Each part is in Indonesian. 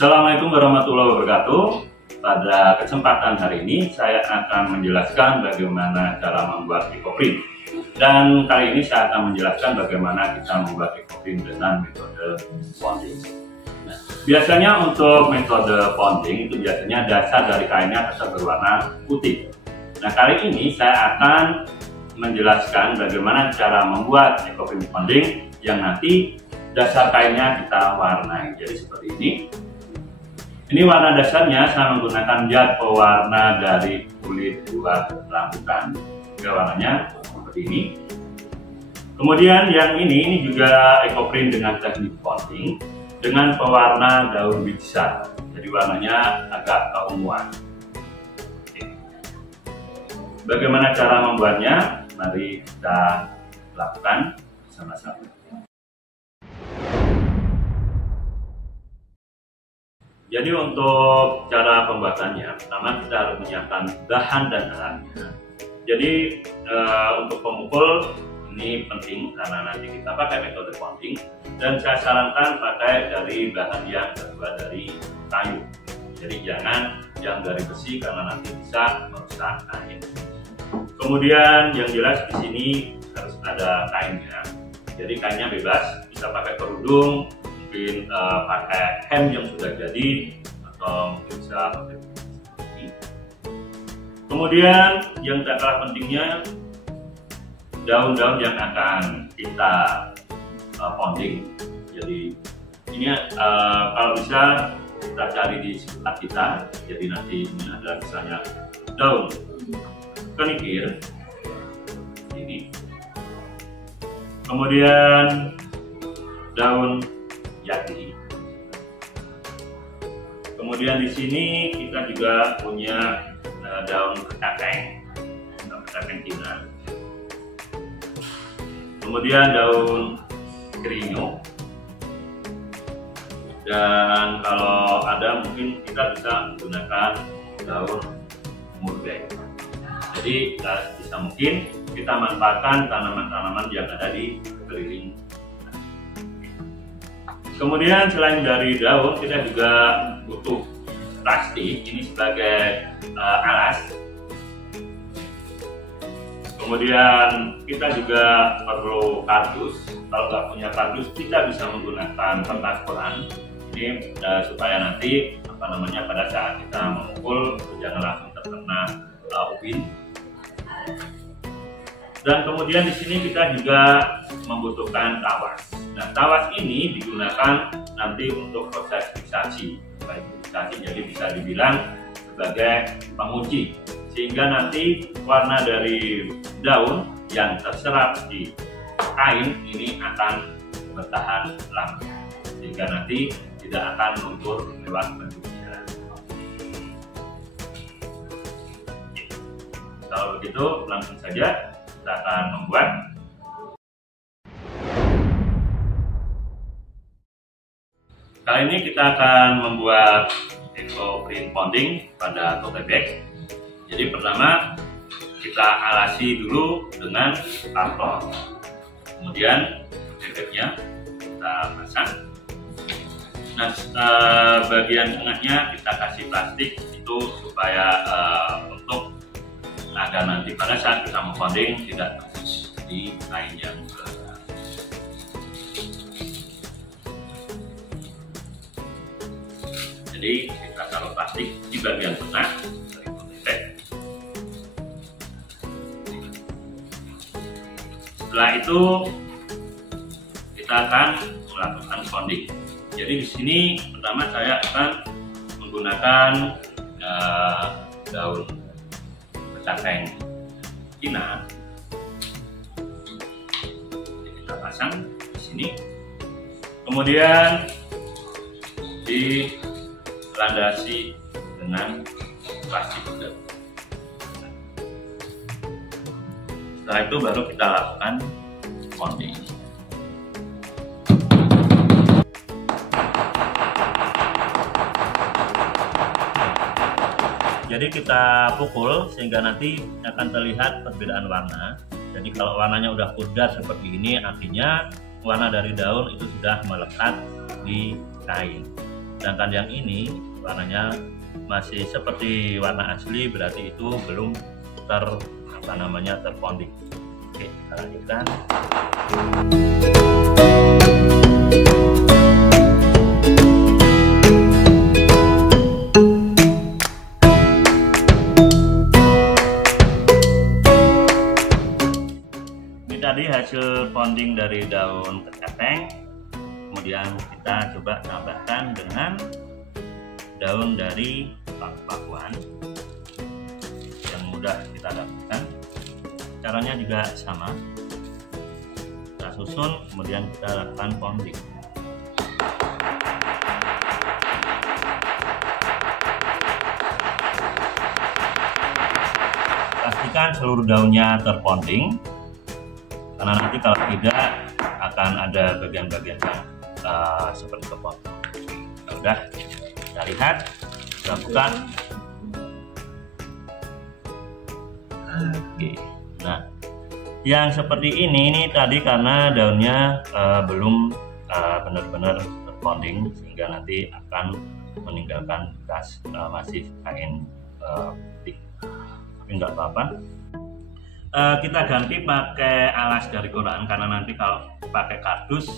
Assalamualaikum warahmatullahi wabarakatuh. Pada kesempatan hari ini saya akan menjelaskan bagaimana cara membuat ekoprint. Dan kali ini saya akan menjelaskan bagaimana kita membuat ekoprint dengan metode ponding. Nah, biasanya untuk metode ponding itu biasanya dasar dari kainnya tetap berwarna putih. Nah, kali ini saya akan menjelaskan bagaimana cara membuat ekoprint ponding yang nanti dasar kainnya kita warnai. Jadi seperti ini. Ini warna dasarnya saya menggunakan cat pewarna dari kulit buah rambutan. Warnanya seperti ini. Kemudian yang ini juga ekoprint dengan teknik ponding dengan pewarna daun bisa. Jadi warnanya agak keunguan. Bagaimana cara membuatnya? Mari kita lakukan sama-sama. Jadi untuk cara pembuatannya, pertama kita harus menyiapkan bahan dan alatnya. Jadi untuk pemukul ini penting karena nanti kita pakai metode ponding, dan saya sarankan pakai dari bahan yang terbuat dari kayu. Jadi jangan yang dari besi karena nanti bisa merusak kain. Kemudian yang jelas di sini harus ada kainnya. Jadi kainnya bebas, bisa pakai kerudung, mungkin pakai hem yang sudah jadi, atau mungkin bisa pakai ini. Kemudian yang tak kalah pentingnya daun-daun yang akan kita ponding. Jadi ini kalau bisa kita cari di sekitar kita. Jadi nanti ini ada misalnya daun kenikir ini, kemudian daun jati. Kemudian di sini kita juga punya daun ketakeng Cina. Kemudian daun kerinyo. Dan kalau ada mungkin kita bisa menggunakan daun murbe. Jadi bisa mungkin kita manfaatkan tanaman-tanaman yang ada di sekeliling. Kemudian selain dari daun, kita juga butuh plastik ini sebagai alas. Kemudian kita juga perlu kardus. Kalau nggak punya kardus, kita bisa menggunakan kertas koran. Ini supaya nanti pada saat kita memukul jangan langsung terkena ubin. Dan kemudian di sini kita juga membutuhkan tawas. Nah, tawas ini digunakan nanti untuk proses fiksasi. Jadi bisa dibilang sebagai penguji, sehingga nanti warna dari daun yang terserap di kain ini akan bertahan lama, sehingga nanti tidak akan luntur lewat pencucian. Kalau begitu langsung saja kita akan membuat. Kali ini kita akan membuat ekoprint ponding pada tote bag. Jadi pertama kita alasi dulu dengan karton. Kemudian bebeknya kita pasang. Nah, bagian tengahnya kita kasih plastik itu supaya untuk agar nanti pada saat kita memponding tidak tembus di kain yang berat. Jadi kita taruh plastik di bagian tengah dari tote bag. Setelah itu kita akan melakukan ponding. Jadi di sini pertama saya akan menggunakan daun ketakeng Cina. Kita pasang di sini. Kemudian dilandasi dengan plastik juga. Setelah itu baru kita lakukan ponding. Jadi kita pukul sehingga nanti akan terlihat perbedaan warna. Jadi kalau warnanya udah pudar seperti ini, artinya warna dari daun itu sudah melekat di kain. Sedangkan yang ini warnanya masih seperti warna asli, berarti itu belum terponding. Oke, kita lanjutkan. Ini tadi hasil ponding dari daun kecapeng. Kemudian kita coba tambahkan dengan daun dari paku-pakuan yang mudah kita dapatkan. Caranya juga sama, kita susun kemudian kita lakukan ponding. Pastikan seluruh daunnya terponding, karena nanti kalau tidak akan ada bagian-bagian yang seperti kepotong. Udah, kita lihat, kita buka. Oke, nah yang seperti ini tadi karena daunnya belum benar-benar terponding, sehingga nanti akan meninggalkan bekas masih kain putih. Tapi nggak apa-apa. Kita ganti pakai alas dari Quran, karena nanti kalau pakai kardus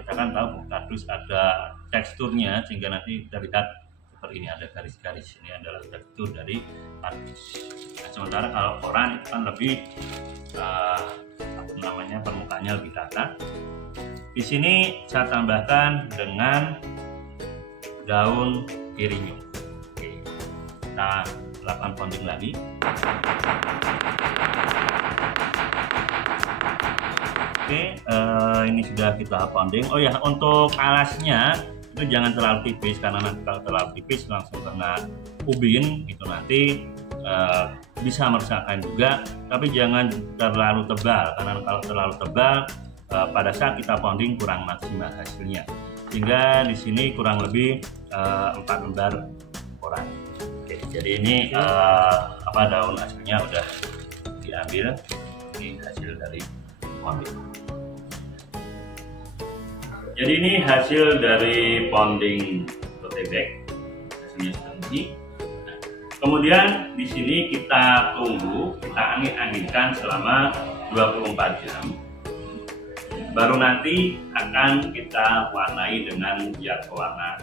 kita kan tahu kardus ada teksturnya, sehingga nanti terlihat seperti ini, ada garis-garis. Ini adalah tekstur dari kardus. Nah, sementara kalau koran itu kan lebih permukaannya lebih rata. Di sini saya tambahkan dengan daun kirinyum. Oke, kita lakukan ponding lagi. Oke, ini sudah kita ponding. Oh ya, untuk alasnya itu jangan terlalu tipis, karena nanti kalau terlalu tipis langsung kena ubin gitu, nanti bisa merusakkan juga. Tapi jangan terlalu tebal, karena kalau terlalu tebal pada saat kita ponding kurang maksimal hasilnya. Sehingga di sini kurang lebih 4 lembar koran. Oke, jadi ini daun aslinya udah diambil. Ini hasil dari ponding. Jadi ini hasil dari ponding tote bag, hasilnya seperti ini. Nah, kemudian di sini kita tunggu, kita angin-anginkan selama 24 jam. Baru nanti akan kita warnai dengan cat pewarna.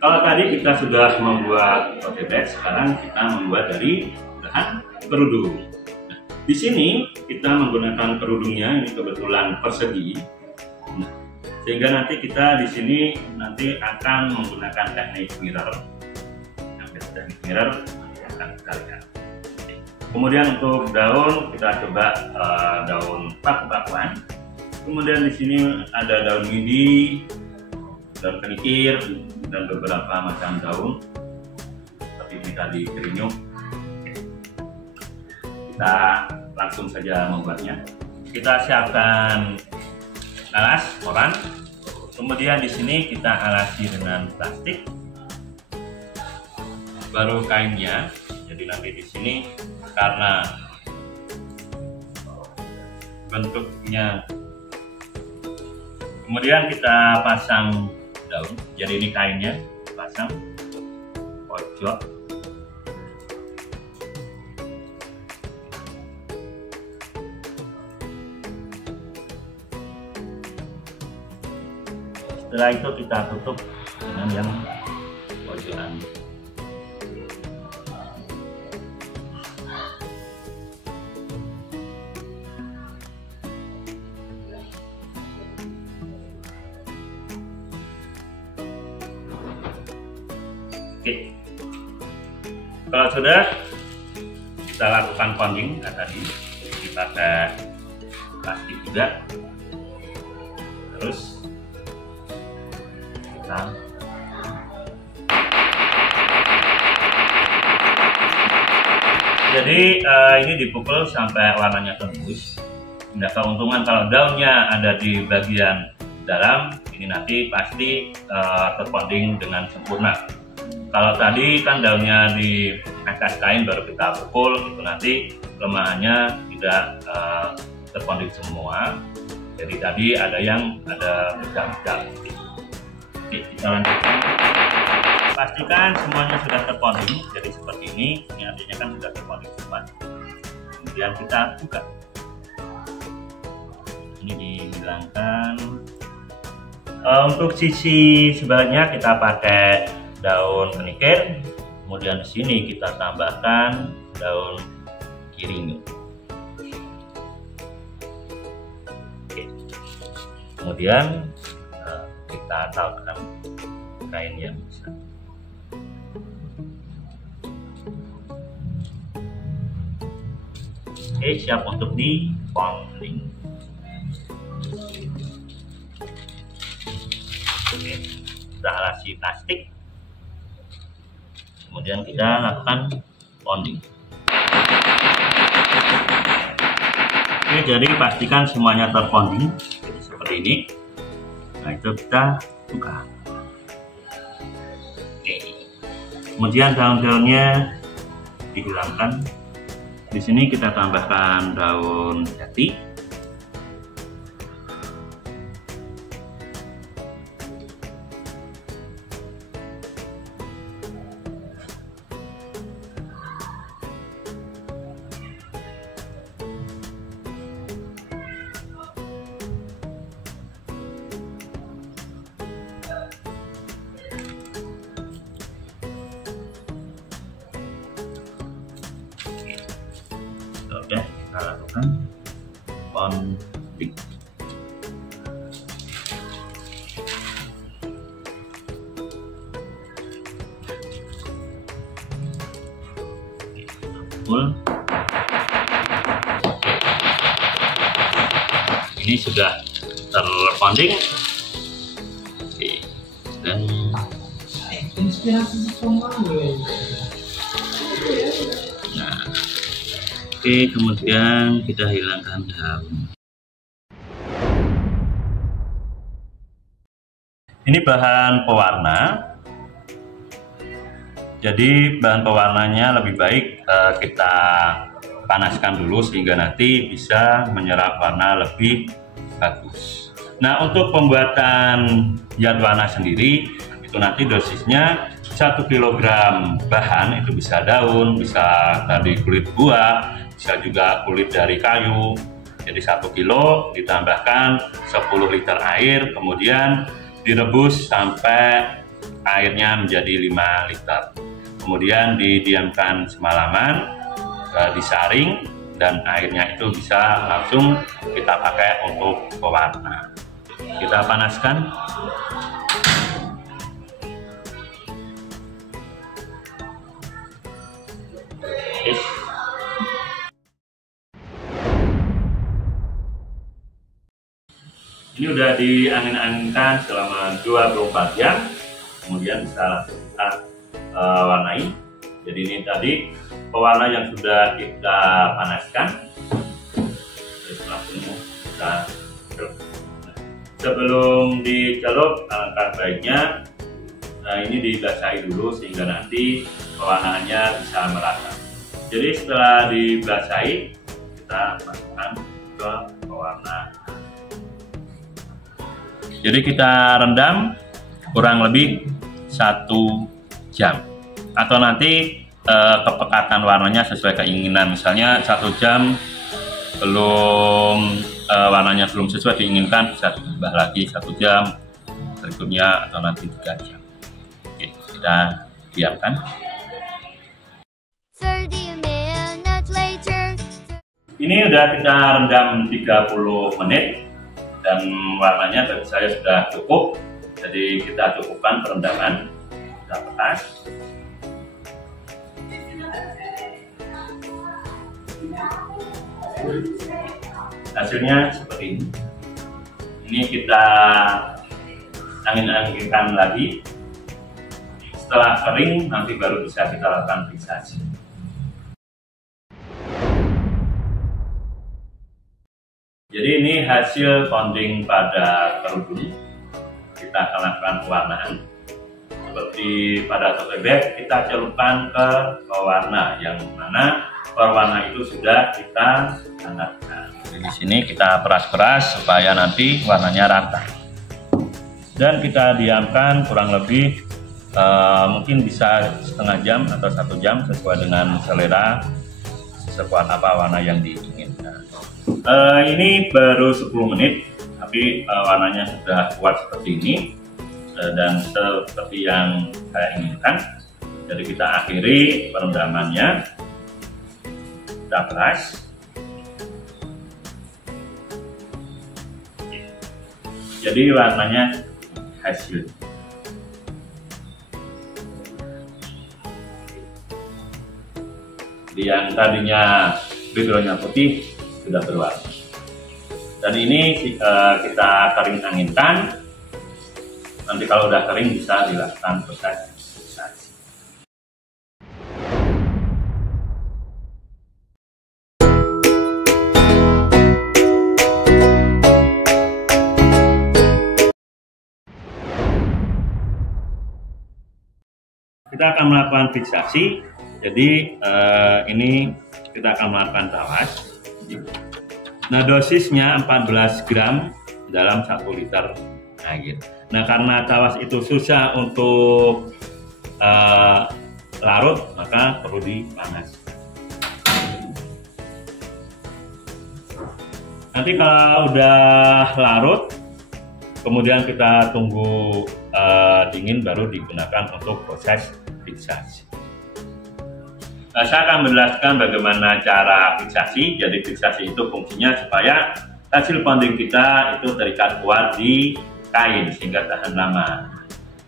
Kalau tadi kita sudah membuat tote bag, sekarang kita membuat dari bahan kerudung. Nah, di sini kita menggunakan kerudungnya ini kebetulan persegi. Nah, sehingga nanti kita di sini nanti akan menggunakan teknik mirror. Teknik mirror akan kita lihat. Kemudian untuk daun kita coba daun paku-pakuan. Kemudian di sini ada daun midi, daun kenikir, dan beberapa macam daun seperti ini tadi kirinyum. Kita langsung saja membuatnya. Kita siapkan alas koran, kemudian di sini kita alasi dengan plastik, baru kainnya. Jadi nanti di sini karena bentuknya, kemudian kita pasang daun. Jadi ini kainnya pasang pojok. Setelah itu kita tutup dengan yang pojokan. Oke, kalau sudah kita lakukan ponding tadi, kita pakai plastik juga, terus kita ini dipukul sampai warnanya tembus. Nah, keuntungan kalau daunnya ada di bagian dalam ini nanti pasti terponding dengan sempurna. Kalau tadi kan daunnya di atas kain baru kita pukul, itu nanti kelemahannya tidak terponding semua. Jadi tadi ada yang bedak-bedak. Oke, kita lanjutkan. Pastikan semuanya sudah terponding. Jadi seperti ini artinya kan sudah terponding semua. Kemudian kita buka. Ini dihilangkan. Untuk sisi sebaliknya kita pakai daun kenikir. Kemudian di sini kita tambahkan daun kiringo. Oke. Kemudian kita tautkan kain yang besar. Oke, siap untuk diponding. Oke, sudah alasi plastik. Kemudian kita lakukan ponding. Oke, jadi pastikan semuanya terponding seperti ini. Nah, itu kita buka. Oke. Kemudian daun-daunnya dihilangkan. Di sini kita tambahkan daun jati. Oke, kita lakukan ponding. Full. Ini sudah terponding. Oke, dan nah, oke, kemudian kita hilangkan daun. Ini bahan pewarna. Jadi bahan pewarnanya lebih baik kita panaskan dulu sehingga nanti bisa menyerap warna lebih bagus. Nah, untuk pembuatan zat warna sendiri itu nanti dosisnya 1 kg bahan, itu bisa daun, bisa dari kulit buah, bisa juga kulit dari kayu. Jadi 1 kilo ditambahkan 10 liter air, kemudian direbus sampai airnya menjadi 5 liter. Kemudian didiamkan semalaman, disaring, dan airnya itu bisa langsung kita pakai untuk pewarna. Kita panaskan. Ini udah diangin-anginkan selama 24 jam, kemudian bisa langsung kita warnai. Jadi ini tadi pewarna yang sudah kita panaskan. Terus langsung kita celup. Sebelum dicelup, alangkah baiknya ini dibasahi dulu sehingga nanti pewarnaannya bisa merata. Jadi setelah dibasahi, kita masukkan ke pewarna. Jadi kita rendam kurang lebih 1 jam, atau nanti kepekatan warnanya sesuai keinginan. Misalnya 1 jam belum warnanya belum sesuai diinginkan, bisa ditambah lagi 1 jam berikutnya, atau nanti 3 jam. Oke, kita diamkan. Ini udah kita rendam 30 menit dan warnanya bagi saya sudah cukup. Jadi kita cukupkan perendaman. Kita petas. Hasilnya seperti ini. Ini kita angin-anginkan lagi. Setelah kering nanti baru bisa kita lakukan fiksasi. Jadi ini hasil ponding pada kerudung. Kita akan lakukan pewarnaan. Seperti pada tote bag, kita celupkan ke pewarna yang mana pewarna itu sudah kita hangatkan. Di sini kita peras-peras supaya nanti warnanya rata. Dan kita diamkan kurang lebih mungkin bisa setengah jam atau 1 jam sesuai dengan selera sekuat apa warna yang diinginkan. Ini baru 10 menit, tapi warnanya sudah kuat seperti ini dan seperti yang saya inginkan. Jadi kita akhiri perendamannya, kita peras. Jadi warnanya hasil. Jadi yang tadinya backgroundnya putih sudah berwarna. Dan ini kita kering anginkan. Nanti kalau udah kering bisa dilakukan proses fiksasi. Kita akan melakukan fiksasi. Jadi ini kita akan melakukan tawas. Nah, dosisnya 14 gram dalam 1 liter air. Nah, karena tawas itu susah untuk larut, maka perlu dipanas. Nanti kalau udah larut, kemudian kita tunggu dingin baru digunakan untuk proses fiksasi. Saya akan menjelaskan bagaimana cara fiksasi. Jadi fiksasi itu fungsinya supaya hasil ponding kita itu terikat kuat di kain sehingga tahan lama.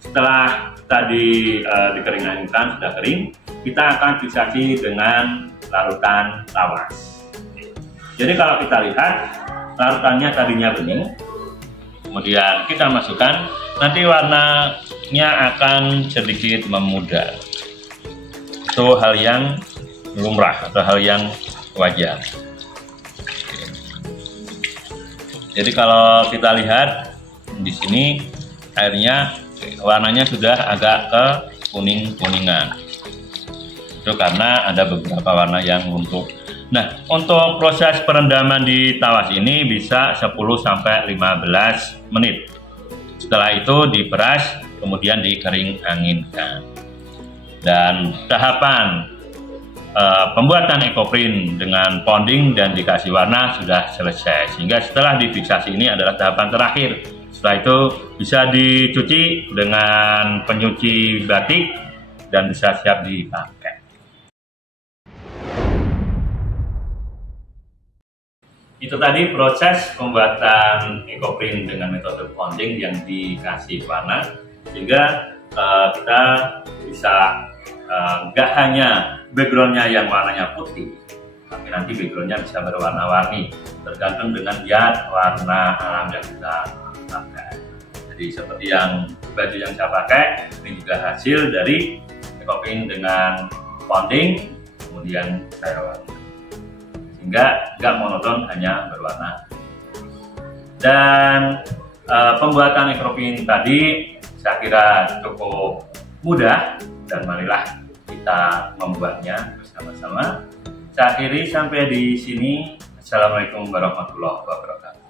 Setelah tadi dikeringkan, sudah kering, kita akan fiksasi dengan larutan tawas. Jadi kalau kita lihat larutannya tadinya bening, kemudian kita masukkan, nanti warnanya akan sedikit memudar. Itu hal yang lumrah atau hal yang wajar. Jadi kalau kita lihat di sini airnya warnanya sudah agak ke kuning-kuningan. Itu karena ada beberapa warna yang luntur. Nah, untuk proses perendaman di tawas ini bisa 10-15 menit. Setelah itu diperas, kemudian dikering anginkan. Dan tahapan pembuatan ekoprint dengan ponding dan dikasih warna sudah selesai. Sehingga setelah difiksasi ini adalah tahapan terakhir. Setelah itu bisa dicuci dengan penyuci batik dan bisa siap dipakai. Itu tadi proses pembuatan ekoprint dengan metode ponding yang dikasih warna, sehingga kita bisa nggak hanya backgroundnya yang warnanya putih, tapi nanti backgroundnya bisa berwarna-warni tergantung dengan zat warna alam yang kita pakai. Jadi seperti yang baju yang saya pakai, ini juga hasil dari ekoprint dengan ponding kemudian saya warna, sehingga nggak monoton hanya berwarna. Dan pembuatan ekoprint tadi saya kira cukup mudah, dan marilah kita membuatnya bersama-sama. Saya akhiri sampai di sini. Assalamualaikum warahmatullahi wabarakatuh.